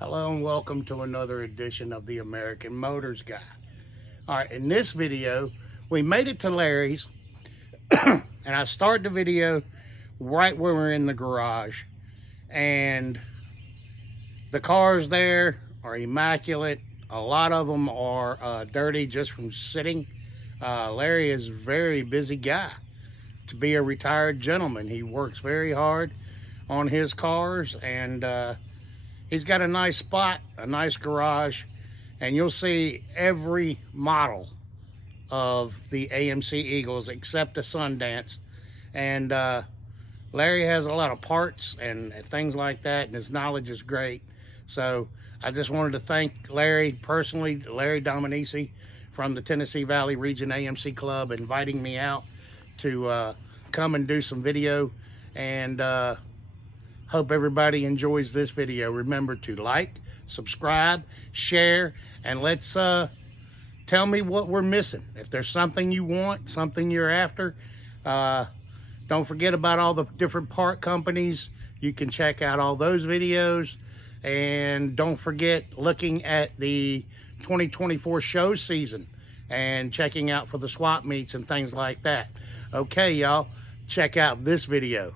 Hello and welcome to another edition of the American Motors Guy. All right, in this video, we made it to Larry's, and I started the video right where we're in the garage, and the cars there are immaculate. A lot of them are dirty just from sitting. Larry is a very busy guy. To be a retired gentleman, he works very hard on his cars, and he's got a nice spot, a nice garage, and you'll see every model of the AMC Eagles except the Sundance. And Larry has a lot of parts and things like that, and his knowledge is great. So I just wanted to thank Larry personally, Larry Dominessy from the Tennessee Valley Region AMC Club, inviting me out to come and do some video. And hope everybody enjoys this video. Remember to like, subscribe, share, and let's tell me what we're missing. If there's something you want, something you're after, don't forget about all the different part companies. You can check out all those videos. And don't forget looking at the 2024 show season and checking out for the swap meets and things like that. Okay, y'all, check out this video.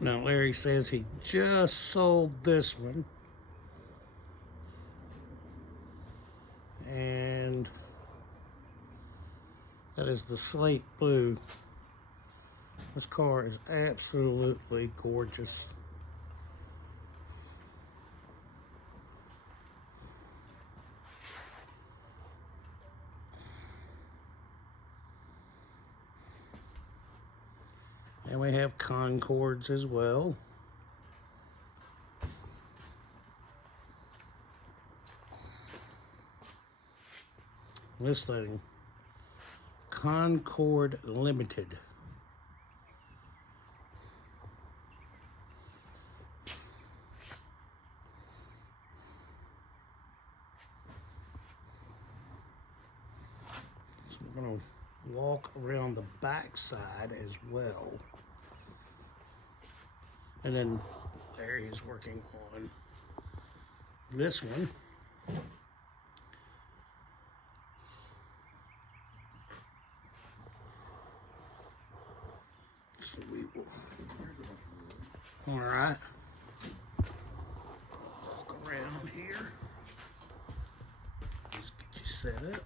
Now, Larry says he just sold this one. And that is the slate blue. This car is absolutely gorgeous. And we have Concords as well. This thing, Concord Limited. So we're going to walk around the back side as well. And then Larry is working on this one. So we will, all right, walk around here. Let's get you set up.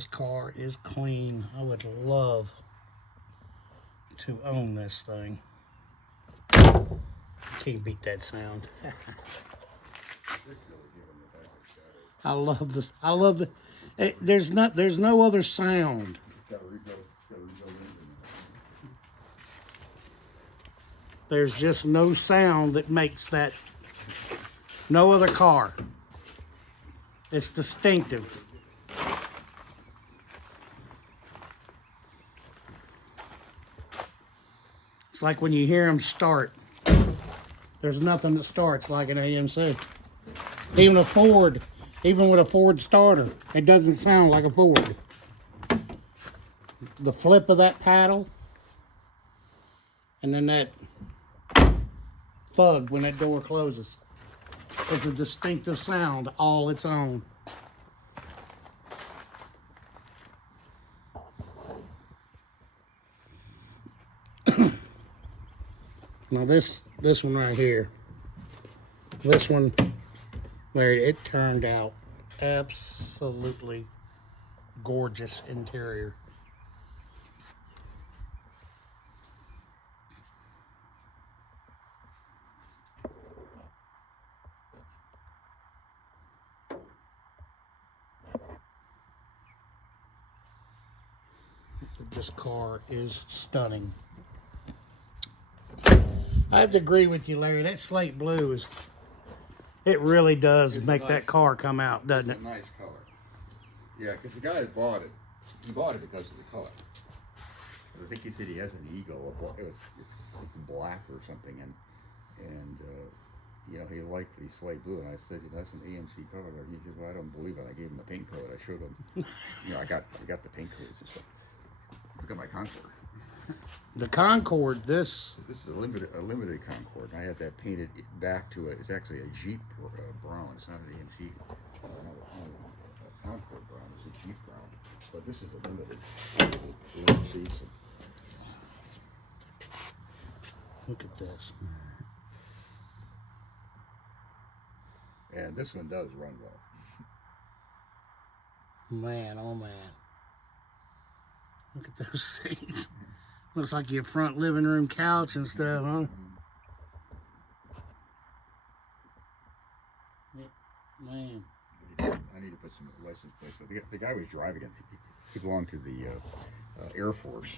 This car is clean. I would love to own this thing. Can't beat that sound. I love this. I love the. There's no other sound. There's just no sound that makes that. No other car. It's distinctive. It's like when you hear them start. There's nothing that starts like an AMC. Even a Ford, even with a Ford starter, it doesn't sound like a Ford. The flip of that paddle, and then that thud when that door closes. It's a distinctive sound all its own. Now this one right here, this one, Larry, it turned out absolutely gorgeous interior. This car is stunning. I have to agree with you, Larry. That slate blue is, it really does make that car come out, doesn't it? It's a nice color. Yeah, because the guy that bought it, he bought it because of the color. I think he said he has an Eagle. It's black or something, and you know, he liked the slate blue. And I said, that's an AMC color. And he said, well, I don't believe it. I gave him the paint code. I showed him. You know, I got the paint codes and stuff. Look at my Concorde. The Concorde, this is a limited Concorde. I had that painted back to it. It's actually a Jeep brown. It's not an AMC. A Concorde brown. It's a Jeep brown. But this is a limited season. Look at this. And this one does run well. Man, oh man. Look at those seats. Looks like your front living room couch and stuff, huh? Man. I need to put some license plates. The guy was driving it. He belonged to the Air Force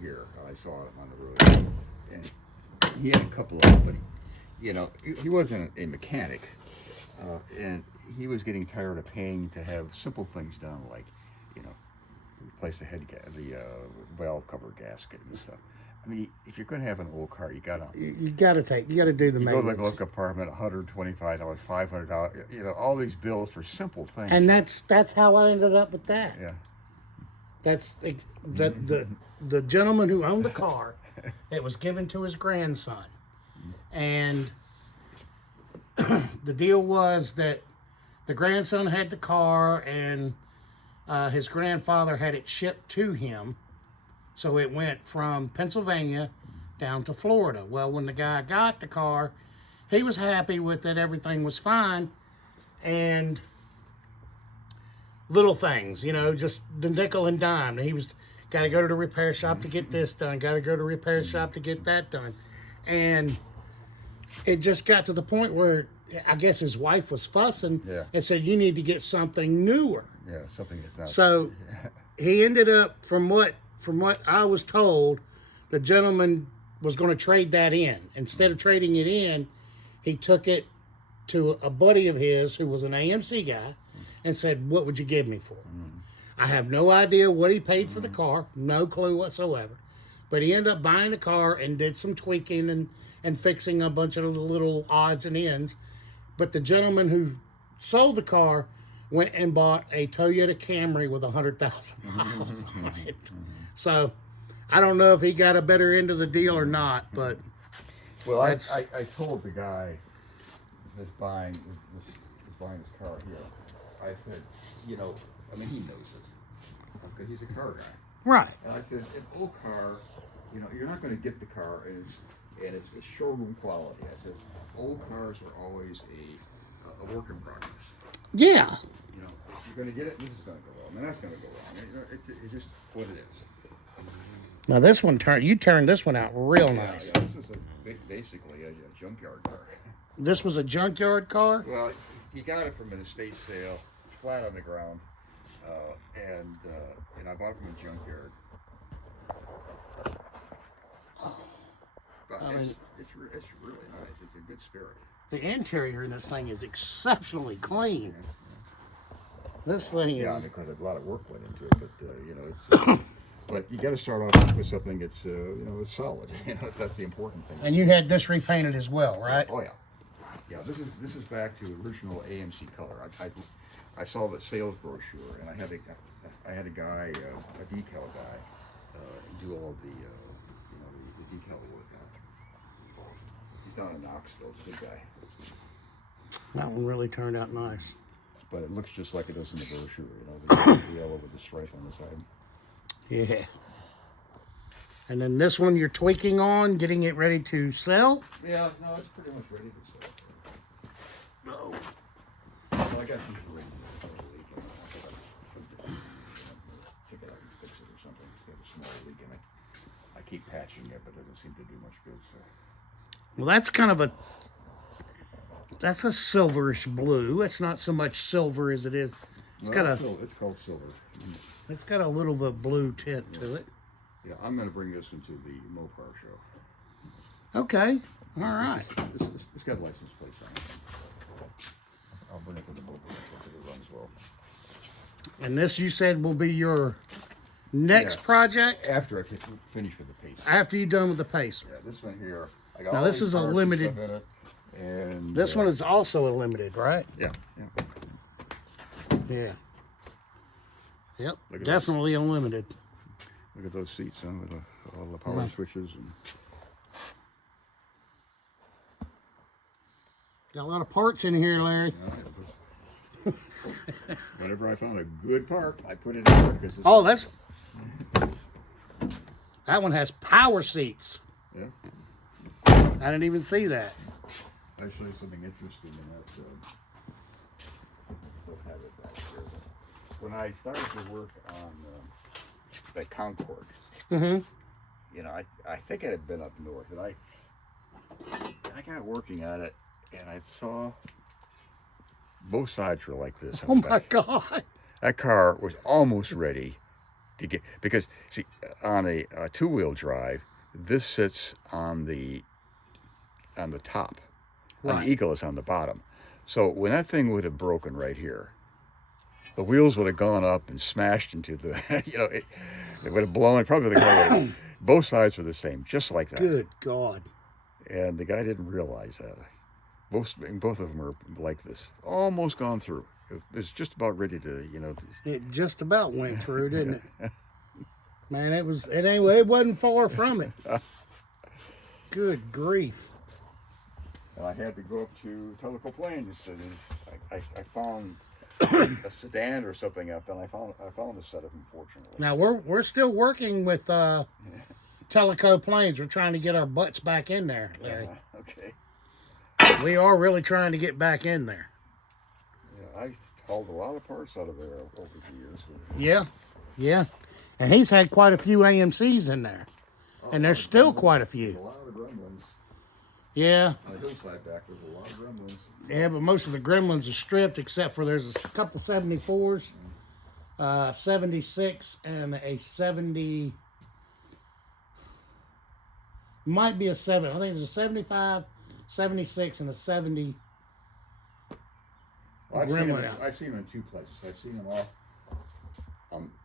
here. I saw him on the road. And he had a couple of them, but you know, he wasn't a mechanic. And he was getting tired of paying to have simple things done, like, you know, replace the valve cover gasket and stuff. I mean, if you're going to have an old car, you gotta do the maintenance. You go to the glove compartment, $125, $500, you know, all these bills for simple things. And that's how I ended up with that. Yeah. That's the gentleman who owned the car. It was given to his grandson, and the deal was that the grandson had the car, and his grandfather had it shipped to him. So it went from Pennsylvania down to Florida. Well, when the guy got the car, he was happy with it. Everything was fine. And little things, you know, just the nickel and dime. He was got to go to the repair shop to get this done. Got to go to the repair shop to get that done. And it just got to the point where I guess his wife was fussing and said, you need to get something newer. Yeah, something that's not. So he ended up, from what I was told, the gentleman was going to trade that in. Instead of trading it in, he took it to a buddy of his who was an AMC guy and said, what would you give me for it? I have no idea what he paid for the car, no clue whatsoever. But he ended up buying the car and did some tweaking and fixing a bunch of little odds and ends. But the gentleman who sold the car went and bought a Toyota Camry with 100,000 miles on it. So I don't know if he got a better end of the deal or not, but well, I told the guy that's buying this car here, I said, you know, I mean, he knows this because he's a car guy, right? And I said, an old car, you know, you're not going to get the car and it's showroom quality. I said, old cars are always a work in progress. Yeah. you know, if you're going to get it, this is going to go wrong, and that's going to go wrong. You know, it's just what it is. Now this one you turned this one out real nice. Yeah, this was basically a junkyard car. This was a junkyard car? Well, he got it from an estate sale, flat on the ground, and I bought it from a junkyard. But it's really nice. It's a good spirit. The interior in this thing is exceptionally clean. This thing is... Yeah, because a lot of work went into it, but you know, it's... but you got to start off with something that's you know, it's solid. You know, that's the important thing. And you had this repainted as well, right? Oh yeah, yeah. This is back to original AMC color. I saw the sales brochure, and I had a guy, a decal guy, do all the you know, the decal work on it. He's down in Knoxville. He's a good guy. That one really turned out nice. But it looks just like it does in the brochure. You know, the yellow with the stripe on the side. Yeah. And then this one you're tweaking on, getting it ready to sell? Yeah, no, it's pretty much ready to sell. No. Well, I got these ready to take it out and fix it or something. There's a small leak in it. I keep patching it, but it doesn't seem to do much good. So. Well, that's kind of that's a silverish blue. It's not so much silver as it is. It's it's called silver. It's got a little bit of blue tint to it. Yeah, I'm going to bring this into the Mopar show. Okay, all right. It's got license plates on it. I'll bring it to the Mopar show because it runs well. And this, you said, will be your next project? After I finish with the pace. After you're done with the pacer. Yeah, this one here. I got now, this is a limited. And this one is also a limited, right? Yeah. Yeah. Yep, definitely unlimited. Look at those seats, huh, with all the power switches. And... Got a lot of parts in here, Larry. Yeah, whenever I found a good part, I put it in there. Oh, that one has power seats. Yeah. I didn't even see that. I'll show you something interesting in that. Still have it back here. When I started to work on the Concorde, you know, I think it had been up north, and I got working on it, and I saw both sides were like this. Oh my God! That car was almost ready to get, because see, on a two-wheel drive, this sits on the top, right. and the Eagle is on the bottom. So when that thing would have broken right here, the wheels would have gone up and smashed into the, you know, it would have blown. Probably the car would have, both sides were the same, just like that. Good God. And the guy didn't realize that. Both of them are like this, almost gone through. It was just about ready to, you know. It just about went through, didn't it? Man, it wasn't far from it. Good grief. And I had to go up to Tellico Plains, and I found a sedan or something up, and I found a setup, unfortunately. Now we're still working with Tellico Plains. We're trying to get our butts back in there, Larry. Okay. We are really trying to get back in there. Yeah, I hauled a lot of parts out of there over the years. Yeah. And he's had quite a few AMCs in there. And there's still quite a few. A lot of gremlins. Yeah. On the hillside back, there's a lot of gremlins. Yeah, but most of the gremlins are stripped, except for there's a couple 74s, 76, and a 70. Might be a 7. I think there's a 75, 76, and a 70. Well, gremlin out. I've seen them in two places. I've seen them off.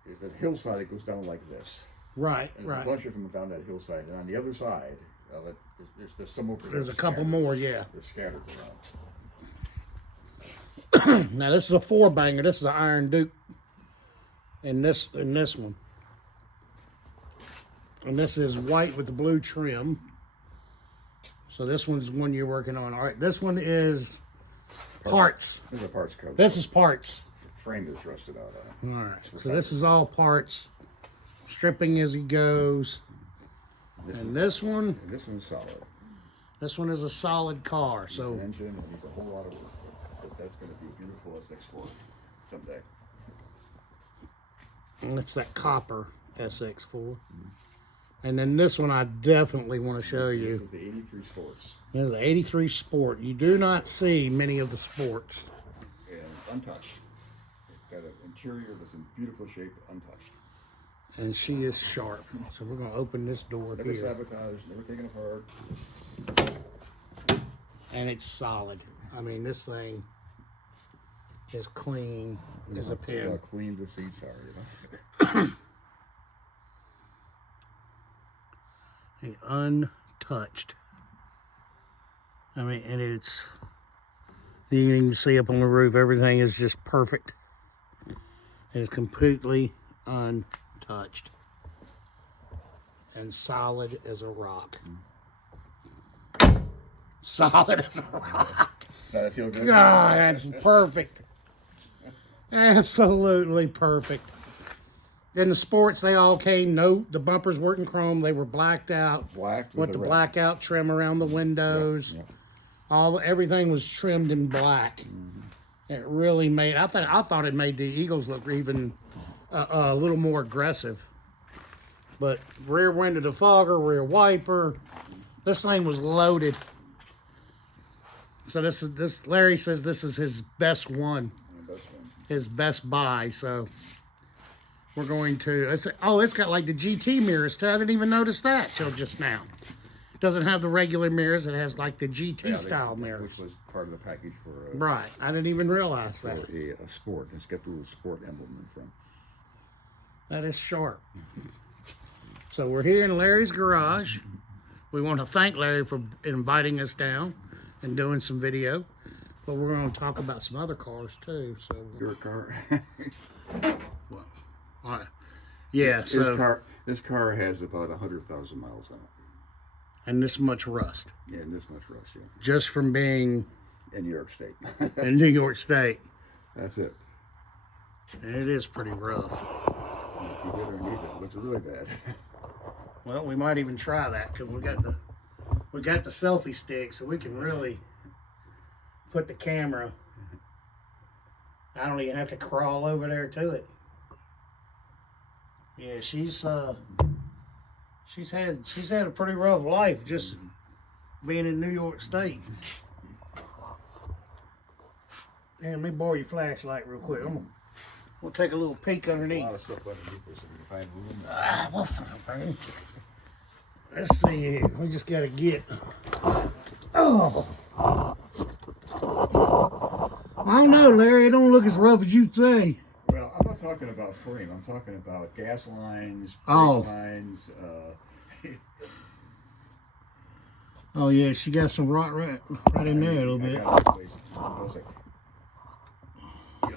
It's a hillside. It goes down like this. Right, and right. There's a bunch of them down that hillside, and on the other side of it, there's some over there. There's a couple more, yeah. They're scattered around. Now this is a 4-banger. This is an Iron Duke. And this one. And this is white with the blue trim. So this one's one you're working on. All right, this one is parts. This is a parts code. This is parts. Frame is rusted out on it. All right, so this is all parts. Stripping as he goes. And this one? And this one's solid. This one is a solid car. It's so an engine, and needs a whole lot of work. But that's going to be beautiful as next floor. someday. And it's that copper SX4. And then this one I definitely want to show you. This is the 83 Sports. This is the 83 Sport. You do not see many of the sports. And untouched. It's got an interior that's in beautiful shape, untouched. And she is sharp. So we're going to open this door Never here. sabotaged, never taken apart. And it's solid. I mean, this thing is clean as a pin. How clean the seats are, you know? And untouched. I mean, and it's, you can even see up on the roof, everything is just perfect. It's completely untouched. And solid as a rock. Solid as a rock. Does that feel good? God, that's perfect. Absolutely perfect. In the sports, they all came. No, the bumpers weren't in chrome. They were blacked out. Black with the red. blackout trim around the windows. Yep. Everything was trimmed in black. It really made. I thought it made the Eagles look even a little more aggressive. But rear window defogger, rear wiper. This thing was loaded. So this Larry says this is his best one. His best buy. So we're going to. It's got like the GT mirrors too. I didn't even notice that till just now. It doesn't have the regular mirrors. It has like the GT style mirrors. Which was part of the package for. Right. I didn't even realize that. A sport. It's got the little sport emblem in front. That is sharp. So we're here in Larry's garage. We want to thank Larry for inviting us down and doing some video. But we're going to talk about some other cars too. So Your car. well, all right. Yeah. So This car has about 100,000 miles on it. And this much rust. Yeah, and this much rust. Yeah. Just from being In New York State. in New York State. That's it. And it is pretty rough. If you get underneath it, it looks really bad. Well, we might even try that because we got the selfie stick, so we can really put the camera. I don't even have to crawl over there to it. Yeah, she's had a pretty rough life just being in New York State. Yeah, let me borrow your flashlight real quick. We'll take a little peek underneath. A lot of stuff underneath this if we can find room. We'll find it. Let's see here. We just gotta get. Oh. I don't know, Larry. It don't look as rough as you say. Well, I'm not talking about frame. I'm talking about gas lines, Oh. brake lines. Oh yeah, she got some rot right in there a little bit.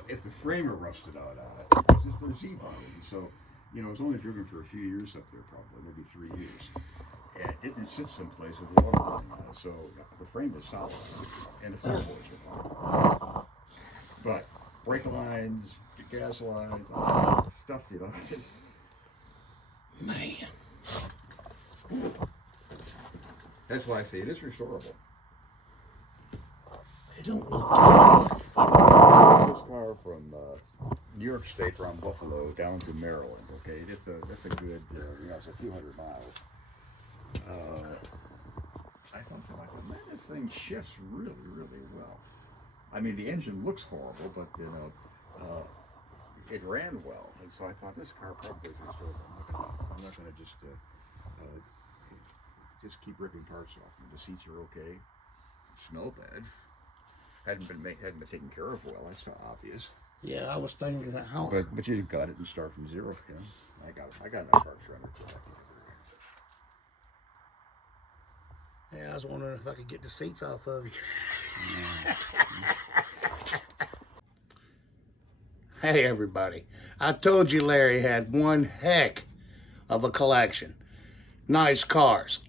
If the frame are rusted out on it, they're Z-body. So, it was only driven for a few years up there, probably, maybe 3 years. And it didn't sit someplace with water running on it. So the frame is solid. And the floorboards are fine. But brake lines, gas lines, all that stuff, it's... Man. That's why I say it is restorable. It don't look. This car from New York State around Buffalo down to Maryland. Okay, that's a good, it's a few hundred miles. I thought, man, this thing shifts really, really well. I mean, the engine looks horrible, but it ran well, and so I thought this car probably is restorable. I'm not going to just keep ripping parts off. The seats are okay. Smell bad. Hadn't been taken care of well. That's not obvious. Yeah, I was thinking that. How? But you got it and start from zero. I got enough parts running for that. Yeah, I was wondering if I could get the seats off of you. Hey everybody, I told you Larry had one heck of a collection. Nice cars.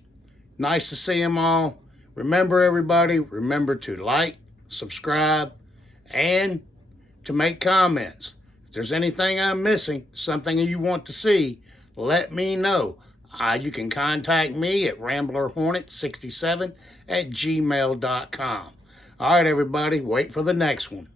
Nice to see them all. Remember everybody, remember to like, subscribe, and to make comments. If there's anything I'm missing, something you want to see, let me know. You can contact me at ramblerhornet67@gmail.com. All right, everybody, wait for the next one.